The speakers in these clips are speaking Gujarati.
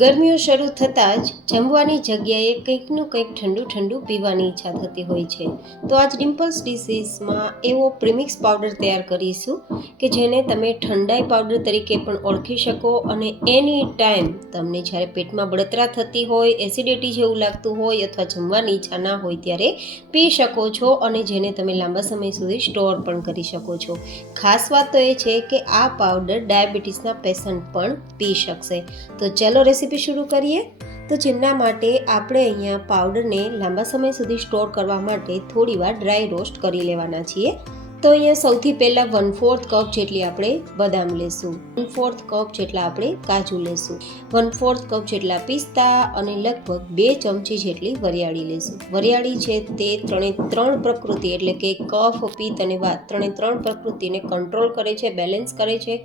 ગરમીઓ શરૂ થતાં જ જમવાની જગ્યાએ કંઈકનું કંઈક ઠંડુ ઠંડુ પીવાની ઈચ્છા થતી હોય છે. તો આજ ડિમ્પલ્સ ડિશીસમાં એવો પ્રીમિક્સ પાવડર તૈયાર કરીશું કે જેને તમે ઠંડાઈ પાવડર તરીકે પણ ઓળખી શકો અને એની ટાઈમ તમને જ્યારે પેટમાં બળતરા થતી હોય, એસિડિટી જેવું લાગતું હોય અથવા જમવાની ઈચ્છા ના હોય ત્યારે પી શકો છો અને જેને તમે લાંબા સમય સુધી સ્ટોર પણ કરી શકો છો. ખાસ વાત તો એ છે કે આ પાવડર ડાયાબિટીસના પેશન્ટ પણ પી શકશે. તો ચલો રેસીપી શરૂ કરીએ. તો જેમના માટે આપણે અહીંયા પાવડરને લાંબા સમય સુધી સ્ટોર કરવા માટે થોડીવાર ડ્રાય રોસ્ટ કરી લેવાના છીએ. તો અહીંયા સૌથી પહેલાં 1/4 કપ જેટલી આપણે બદામ લેશું, 1/4 કપ જેટલા આપણે કાજુ લેશું, 1/4 કપ જેટલા પિસ્તા અને લગભગ 2 ચમચી જેટલી વરિયાળી લેશું. વરિયાળી છે તે ત્રણ પ્રકૃતિ એટલે કે કફ, પિત્ત અને વાત ત્રણ પ્રકૃતિને કંટ્રોલ કરે છે, બેલેન્સ કરે છે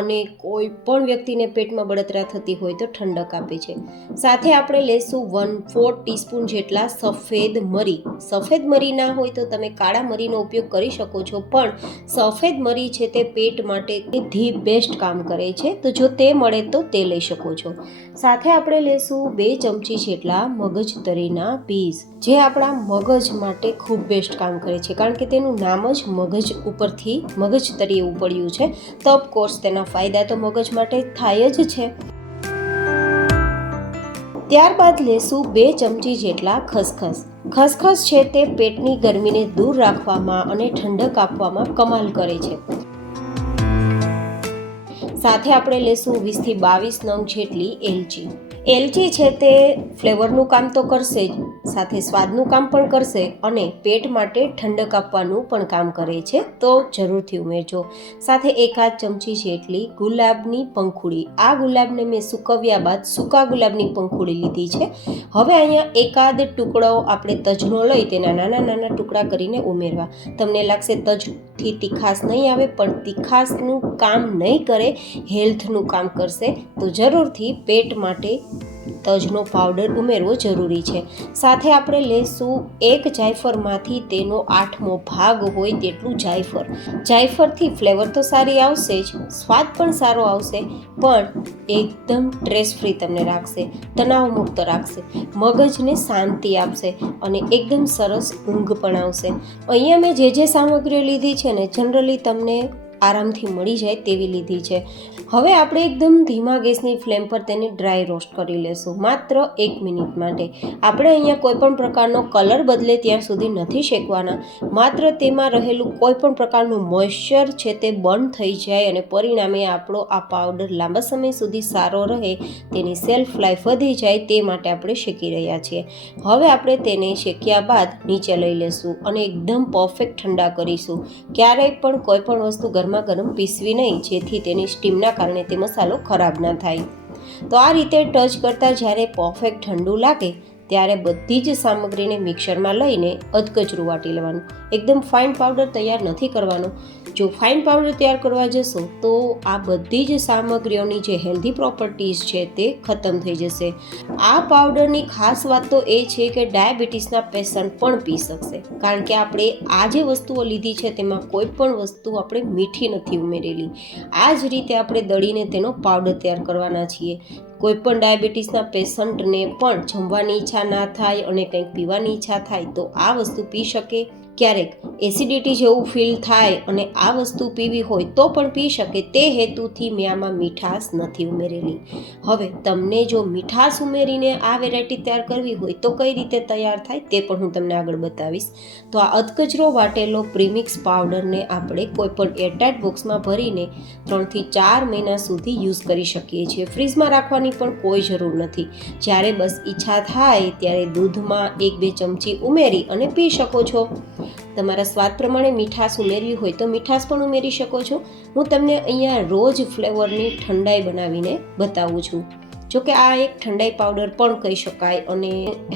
અને કોઈ પણ વ્યક્તિને પેટમાં બળતરા થતી હોય તો ઠંડક આપે છે. સાથે આપણે લેશું 1/4 ટીસ્પૂન જેટલા સફેદ મરી. સફેદ મરી ના હોય તો તમે કાળા મરીનો ઉપયોગ કરી શકો છો, પણ સફેદ મરી છે તે પેટ માટે ધી બેસ્ટ કામ કરે છે, તો જો તે મળે તો તે લઈ શકો છો. સાથે આપણે લેશું 2 ચમચી જેટલા મગજતરીના બીજ, જે આપણા મગજ માટે ખૂબ બેસ્ટ કામ કરે છે, કારણ કે તેનું નામ જ મગજ ઉપરથી મગજતરી એવું પડ્યું છે, તો ઓફકોર્સ તેના ફાયદા તો મગજ માટે થાય જ છે. ત્યારબાદ લેશું 2 ચમચી જેટલા ખસખસ. ખસખસ છે તે પેટની ગરમીને દૂર રાખવામાં અને ઠંડક આપવામાં કમાલ કરે છે. સાથે આપણે લેશું 20 થી 22 નંગ જેટલી એલચી. એલચી છે તે ફ્લેવરનું કામ તો કરશે જ, સાથે સ્વાદનું કામ પણ કરશે અને પેટ માટે ઠંડક આપવાનું પણ કામ કરે છે, તો જરૂરથી ઉમેરજો. સાથે 1/2 ચમચી જેટલી ગુલાબની પંખુડી. આ ગુલાબને મેં સૂકવ્યા બાદ સૂકા ગુલાબની પંખુડી લીધી છે. હવે અહીંયા એકાદ ટુકડો આપણે તજનો લઈ તેના નાના નાના ટુકડા કરીને ઉમેરવા. તમને લાગશે તજથી તીખાશ નહીં આવે, પણ તીખાશનું કામ નહીં કરે, હેલ્થનું કામ કરશે, તો જરૂરથી પેટ માટે તજનો પાવડર ઉમેરવો જરૂરી છે. સાથે આપણે લેશું 1 જાયફળમાંથી તેનો 8મો ભાગ હોય તેટલું જાયફળ. જાયફળથી ફ્લેવર તો સારી આવશે જ, સ્વાદ પણ સારો આવશે, પણ એકદમ સ્ટ્રેસ ફ્રી તમને રાખશે, તણાવ મુક્ત રાખશે, મગજને શાંતિ આપશે અને એકદમ સરસ ઊંઘ પણ આવશે. અહીંયા મેં જે સામગ્રીઓ લીધી છે ને, જનરલી તમને આરામથી મળી જાય તેવી લીધી છે. હવે આપણે એકદમ ધીમા ગેસની ફ્લેમ પર તેને ડ્રાય રોસ્ટ કરી લેશું, માત્ર 1 મિનિટ માટે. આપણે અહીંયા કોઈ પણ પ્રકારનો કલર બદલે ત્યાં સુધી નથી શેકવાના, માત્ર તેમાં રહેલું કોઈ પણ પ્રકારનું મોઇશ્ચર છે તે બંધ થઈ જાય અને પરિણામે આપણો આ પાવડર લાંબા સમય સુધી સારો રહે, તેની સેલ્ફ લાઈફ વધી જાય, તે માટે આપણે શેકી રહ્યા છીએ. હવે આપણે તેને શેક્યા બાદ નીચે લઈ લેશું અને એકદમ પરફેક્ટ ઠંડા કરીશું. ક્યારેય પણ કોઈ પણ વસ્તુ ગરમા ગરમ પીસવી નહીં, જેથી તેની સ્ટીમના કારણે તે મસાલો ખરાબ ના થાય. તો આ રીતે ટચ કરતાં જ્યારે પરફેક્ટ ઠંડુ લાગે ત્યારે બધી જ સામગ્રીને મિક્સરમાં લઈને અધકચરું વાટી લેવાનું. એકદમ ફાઇન પાવડર તૈયાર નથી કરવાનો. જો ફાઇન પાવડર તૈયાર કરવા જશો તો આ બધી જ સામગ્રીઓની જે હેલ્ધી પ્રોપર્ટીઝ છે તે ખતમ થઈ જશે. આ પાવડરની ખાસ વાત તો એ છે કે ડાયાબિટીસના પેશન્ટ પણ પી શકશે, કારણ કે આપણે આ જે વસ્તુઓ લીધી છે તેમાં કોઈ પણ વસ્તુ આપણે મીઠી નથી ઉમેરેલી. આ જ રીતે આપણે દળીને તેનો પાવડર તૈયાર કરવાના છીએ. કોઈ પણ ડાયાબિટીસના પેશન્ટને પણ જમવાની ઈચ્છા ના થાય અને કંઈક પીવાની ઈચ્છા થાય તો આ વસ્તુ પી શકે. ક્યારેક એસિડિટી જેવું ફીલ થાય અને આ વસ્તુ પીવી હોય તો પણ પી શકે. તે હેતુથી મેં આમાં મીઠાશ નથી ઉમેરેલી. હવે તમને જો મીઠાશ ઉમેરીને આ વેરાયટી તૈયાર કરવી હોય તો કઈ રીતે તૈયાર થાય તે પણ હું તમને આગળ બતાવીશ. તો આ અધકચરો વાટેલો પ્રીમિક્સ પાવડરને આપણે કોઈ પણ એરટાઇટ બોક્સમાં ભરીને 3 થી 4 મહિના સુધી યુઝ કરી શકીએ છીએ. ફ્રીજમાં રાખવાની પણ કોઈ જરૂર નથી. જ્યારે બસ ઈચ્છા થાય ત્યારે દૂધમાં 1-2 ચમચી ઉમેરી અને પી શકો છો. તમારા સ્વાદ પ્રમાણે મીઠાશ ઉમેરવી હોય તો મીઠાશ પણ ઉમેરી શકો છો. હું તમને અહીંયા રોજ ફ્લેવરની ઠંડાઈ બનાવીને બતાવું છું. જોકે આ એક ઠંડાઈ પાવડર પણ કહી શકાય અને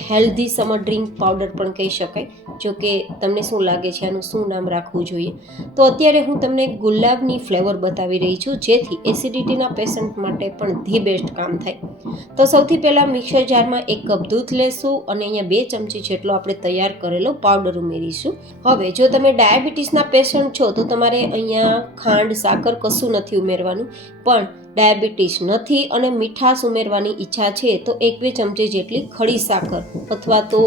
હેલ્ધી સમર ડ્રિંક પાવડર પણ કહી શકાય. જોકે તમને શું લાગે છે આનું શું નામ રાખવું જોઈએ? તો અત્યારે હું તમને ગુલાબની ફ્લેવર બતાવી રહી છું, જેથી એસિડિટીના પેશન્ટ માટે પણ ધી બેસ્ટ કામ થાય. તો સૌથી પહેલાં મિક્સર જારમાં 1 કપ દૂધ લેશું અને અહીંયા 2 ચમચી જેટલો આપણે તૈયાર કરેલો પાવડર ઉમેરીશું. હવે જો તમે ડાયાબિટીસના પેશન્ટ છો તો તમારે અહીંયા ખાંડ, સાકર કશું નથી ઉમેરવાનું, પણ ડાયાબિટીસ નથી અને મીઠાશ ઉમેરવાની ઈચ્છા છે તો 1-2 ચમચી જેટલી ખડી સાકર અથવા તો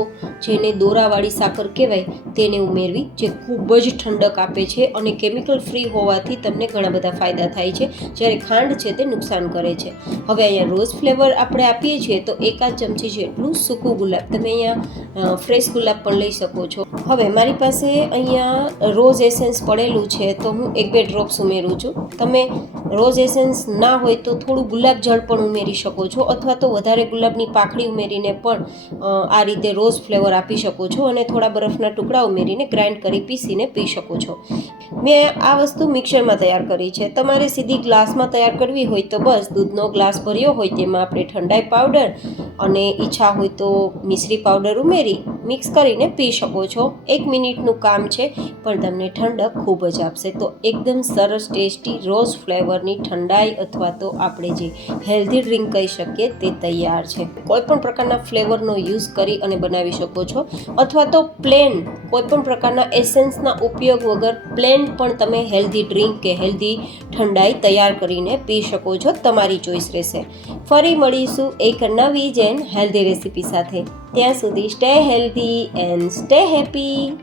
જેને દોરાવાળી સાકર કહેવાય તેને ઉમેરવી, જે ખૂબ જ ઠંડક આપે છે અને કેમિકલ ફ્રી હોવાથી તમને ઘણા બધા ફાયદા થાય છે, જ્યારે ખાંડ છે તે નુકસાન કરે છે. હવે અહીંયા રોઝ ફ્લેવર આપણે આપીએ છીએ તો 1 ચમચી જેટલું સૂકું ગુલાબ, તમે અહીંયા ફ્રેશ ગુલાબ પણ લઈ શકો છો. હવે મારી પાસે અહીંયા રોઝ એસેન્સ પડેલું છે તો હું 1-2 ડ્રોપ્સ ઉમેરું છું. તમે રોઝ એસેન્સ ના હોય તો થોડું ગુલાબ જળ પણ ઉમેરી શકો છો અથવા તો વધારે ગુલાબની પાંખડી ઉમેરીને પણ આ રીતે રોઝ ફ્લેવર આપી શકો છો અને થોડા બરફના ટુકડા ઉમેરીને ગ્રાઇન્ડ કરી પીસીને પી શકો છો. મેં આ વસ્તુ મિક્સરમાં તૈયાર કરી છે. તમારે સીધી ગ્લાસમાં તૈયાર કરવી હોય તો બસ દૂધનો ગ્લાસ ભર્યો હોય તેમાં આપણે ઠંડાઈ પાવડર અને ઈચ્છા હોય તો મિશ્રી પાવડર ઉમેરી મિક્સ કરીને પી શકો છો. 1 મિનિટનું કામ છે પણ તમને ઠંડક ખૂબ જ આપશે. તો એકદમ સરસ ટેસ્ટી રોઝ ફ્લેવરની ઠંડાઈ અથવા તો આપણે જે હેલ્ધી ડ્રિંક કહી શકીએ તે તૈયાર છે. કોઈપણ પ્રકારના ફ્લેવરનો યુઝ કરી અને બનાવી શકો છો અથવા તો પ્લેન કોઈપણ પ્રકારના એસેન્સના ઉપયોગ વગર પ્લેન પણ તમે હેલ્ધી ડ્રિંક કે હેલ્ધી ઠંડાઈ તૈયાર કરીને પી શકો છો. તમારી ચોઈસ રહેશે. ફરી મળીશું એક નવી જ હેલ્ધી રેસીપી સાથે. ત્યાં સુધી stay healthy and stay happy.